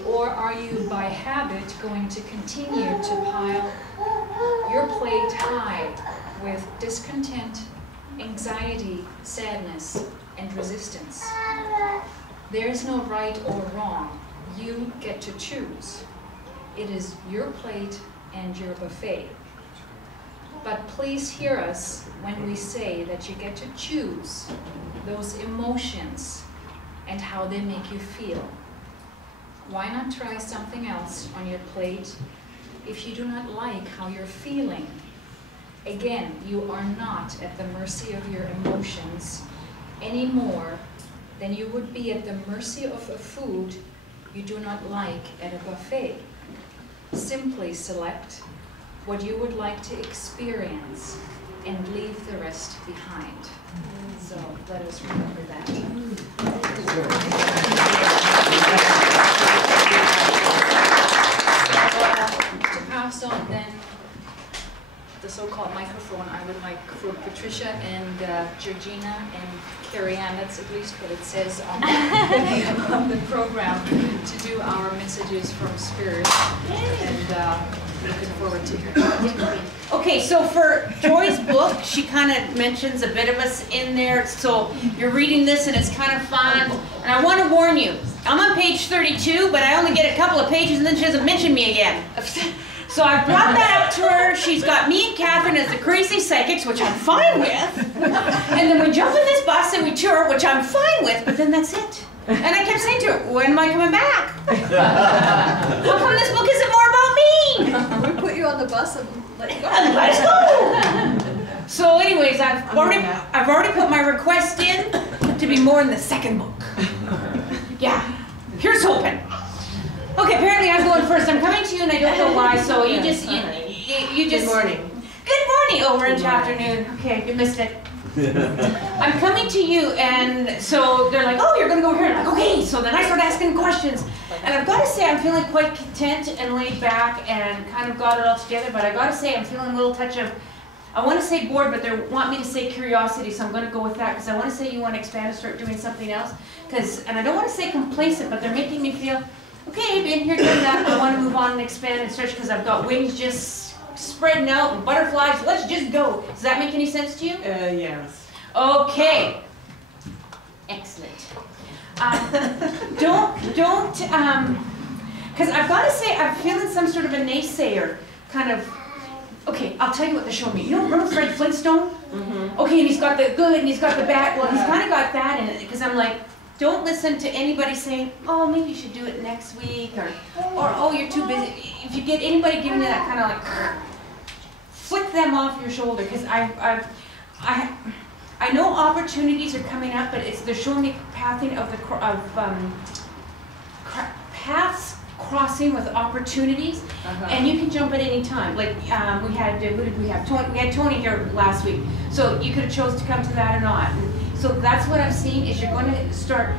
Or are you, by habit, going to continue to pile your plate high with discontent, anxiety, sadness, and resistance? There is no right or wrong. You get to choose. It is your plate and your buffet. But please hear us when we say that you get to choose those emotions and how they make you feel. Why not try something else on your plate if you do not like how you're feeling? Again, you are not at the mercy of your emotions any more than you would be at the mercy of a food you do not like at a buffet. Simply select what you would like to experience and leave the rest behind. So let us remember that. To pass on then the so-called microphone, I would like for Patricia and Georgina and Carrie Ann, that's at least what it says on the program, to do our messages from Spirit, and looking forward to hearing it. Okay, so for Joy's book, she kind of mentions a bit of us in there, so you're reading this and it's kind of fun. And I want to warn you, I'm on page 32, but I only get a couple of pages and then she doesn't mention me again. So I brought that up to her. She's got me and Catherine as the crazy psychics, which I'm fine with. And then we jump in this bus and we tour, which I'm fine with, but then that's it. And I kept saying to her, when am I coming back? How come this book isn't more about me? We put you on the bus and let you go. Let's go! So anyways, I've already put my request in to be more in the second book. Yeah, here's hoping. Okay, apparently I'm going first. I'm coming to you and I don't know why, so you just... Good morning. Good morning, over in afternoon. Okay, you missed it. I'm coming to you, and so they're like, oh, you're going to go over here. I'm like, okay. So then I start asking questions. And I've got to say I'm feeling quite content and laid back and kind of got it all together, but I got to say I'm feeling a little touch of, I want to say bored, but they want me to say curiosity, so I'm going to go with that, because I want to say you want to expand and start doing something else. And I don't want to say complacent, but they're making me feel, Okay, been here doing that. I want to move on and expand and stretch because I've got wings just spreading out and butterflies. Let's just go. Does that make any sense to you? Yes. Okay. Excellent. Because I've got to say, I'm feeling some sort of a naysayer kind of. Okay, I'll tell you what they're showing me. You know, remember Fred Flintstone? Mm-hmm. Okay, and he's got the good and he's got the bad. Well, he's kind of got that in it because I'm like, don't listen to anybody saying, oh, maybe you should do it next week or oh, you're too busy. If you get anybody giving you that kind of like, flick them off your shoulder because I know opportunities are coming up, but they're showing me pathing of paths crossing with opportunities, and you can jump at any time. Like we had, who did we have? Tony, we had Tony here last week, so you could have chose to come to that or not. And so that's what I'm seeing is you're going to start.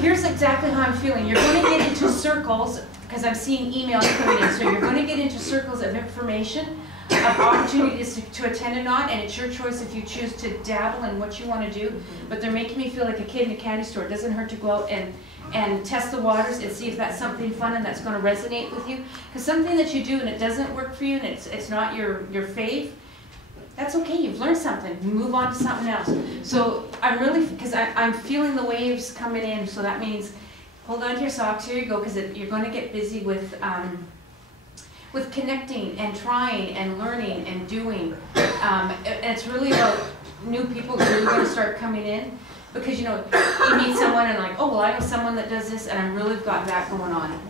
Here's exactly how I'm feeling. You're going to get into circles because I'm seeing emails coming in. So you're going to get into circles of information, of opportunities to attend or not, and it's your choice if you choose to dabble in what you want to do. But they're making me feel like a kid in a candy store. It doesn't hurt to go out and test the waters and see if that's something fun and that's going to resonate with you. Because something that you do and it doesn't work for you and it's not your fave, that's okay. You've learned something. You move on to something else. So I'm really, because I'm feeling the waves coming in. So that means hold on to your socks. Here you go, because you're going to get busy with connecting and trying and learning and doing. And it's really about new people who are really going to start coming in. Because, you know, you meet someone and like, oh, well, I know someone that does this, and I really got that going on.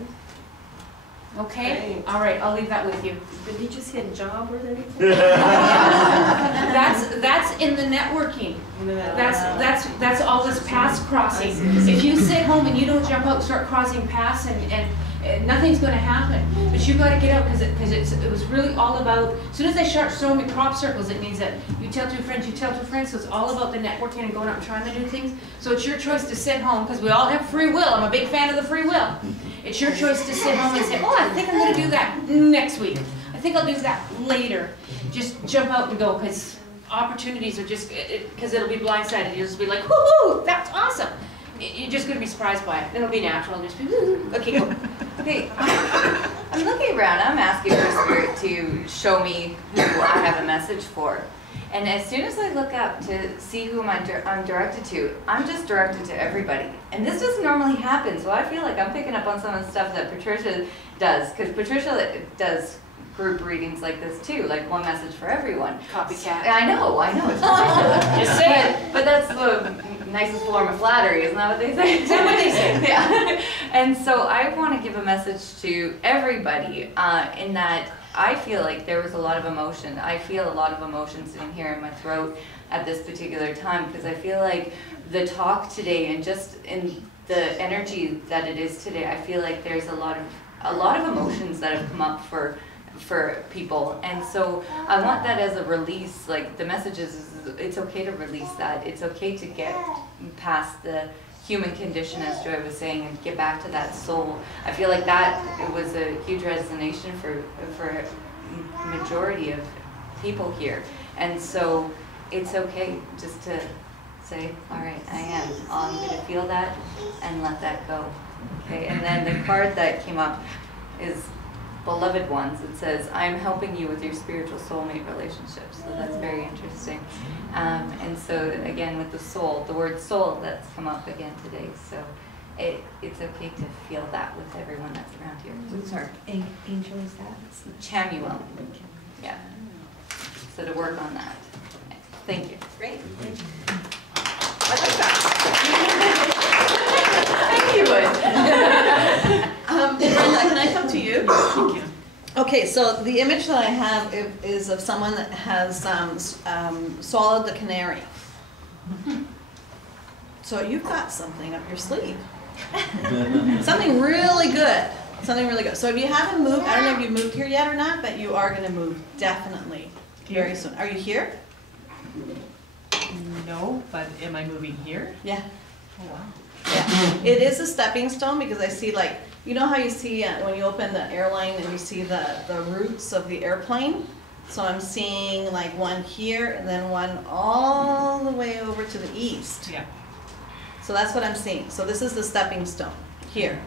Okay? Great. All right, I'll leave that with you. Did he just get a job or anything? That's in the networking. That's all this paths crossing. If you sit home and you don't jump out and start crossing paths and nothing's going to happen. But you got to get out because it was really all about. As soon as they start showing me crop circles, it means that you tell two friends, So it's all about the networking and going out and trying to do things. So it's your choice to sit home because we all have free will. I'm a big fan of the free will. It's your choice to sit home and say, oh, I think I'm going to do that next week. I think I'll do that later. Just jump out and go because opportunities are just because it'll be blindsided. You'll just be like, woohoo, that's awesome. You're just going to be surprised by it. It'll be natural and just be, woo. Okay, go. Okay, I'm looking around. I'm asking for Spirit to show me who I have a message for. And as soon as I look up to see who I'm directed to, I'm just directed to everybody. And this doesn't normally happen, so I feel like I'm picking up on some of the stuff that Patricia does. Because Patricia does group readings like this too, like one message for everyone. Copycat. I know, it's ridiculous. Just say it. But that's the nicest form of flattery, isn't that what they say? Is that what they say? Yeah. And so I want to give a message to everybody in that I feel like there was a lot of emotion. I feel a lot of emotion sitting here in my throat at this particular time because I feel like the talk today and just in the energy that it is today, I feel like there's a lot of emotions that have come up for people, and so I want that as a release. Like the message is it's okay to release that. It's okay to get past the human condition, as Joy was saying, and get back to that soul. I feel like that it was a huge resonance for a majority of people here, and so it's okay just to say, all right, I'm going to feel that and let that go. Okay, and then the card that came up is Beloved Ones. It says, I'm helping you with your spiritual soulmate relationships. So that's very interesting. And so again, with the soul, the word soul, that's come up again today. So it's okay to feel that with everyone that's around here. Who's our angel is that? Chamuel. Yeah. So to work on that. Thank you. Great. I like that. Thank you, Bud. Brenda, can I come to you? Okay, so the image that I have is of someone that has swallowed the canary. So you've got something up your sleeve. Something really good. Something really good. So if you haven't moved, I don't know if you moved here yet or not, but you are going to move definitely very soon. Are you here? No, but am I moving here? Yeah. Oh, wow. Yeah. It is a stepping stone because I see, like, you know how you see when you open the airline and you see the roots of the airplane? So I'm seeing like one here and then one all the way over to the east. Yeah. So that's what I'm seeing. So this is the stepping stone here.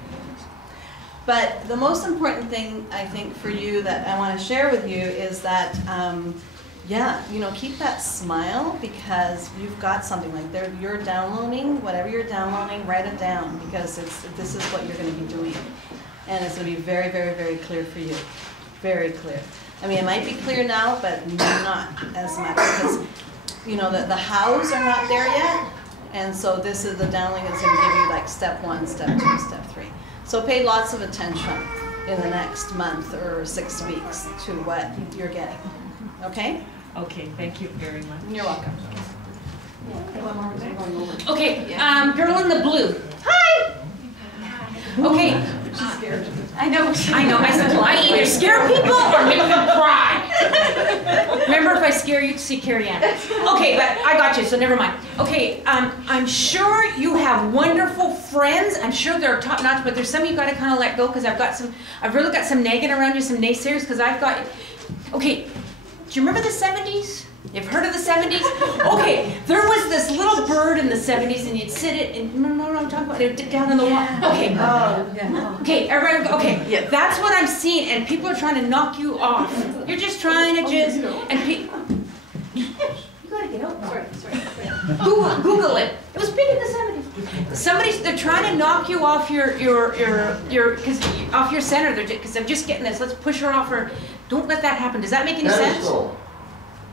But the most important thing, I think, for you that I want to share with you is that, yeah, you know, keep that smile, because you've got something like you're downloading, whatever you're downloading, write it down, because this is what you're going to be doing. And it's going to be very, very, very clear for you. Very clear. I mean, it might be clear now, but not as much, because, you know, the hows are not there yet. And so this is the downloading that's going to give you like step 1, step 2, step 3. So pay lots of attention in the next month or 6 weeks to what you're getting. Okay? Okay, thank you very much. You're welcome. Okay, girl in the blue. Hi! Okay. I know. I said, well, I either scare people or make them cry. Remember, if I scare you, see Carrie Ann. Okay, but I got you, so never mind. Okay, I'm sure you have wonderful friends. I'm sure they're top notch, but there's some you got to kind of let go, because I've really got some nagging around you, some naysayers, because I've got. Okay, do you remember the 70s? You've heard of the 70s? Okay, there was this little bird in the 70s, and you'd sit it, and no, I'm talking about it down in the water. Okay. Okay, everyone, okay. Yeah. That's what I'm seeing, and people are trying to knock you off. You're just trying to and people. You gotta get out. Sorry. Google it. It was big in the 70s. They're trying to knock you off off your center. Because I'm just getting this. Let's push her off her. Don't let that happen. Does that make any sense?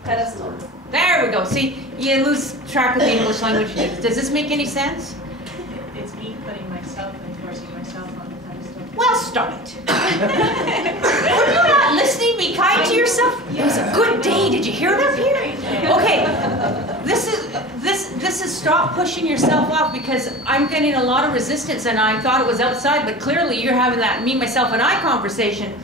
Pedestal. There we go. See, you lose track of the English language. Does this make any sense? It's me putting myself and endorsing myself on the pedestal. Well, stop it. Were you not listening? Be kind to yourself. It was a good day. Did you hear it up here? Okay. This is stop pushing yourself off, because I'm getting a lot of resistance, and I thought it was outside, but clearly you're having that me, myself, and I conversation.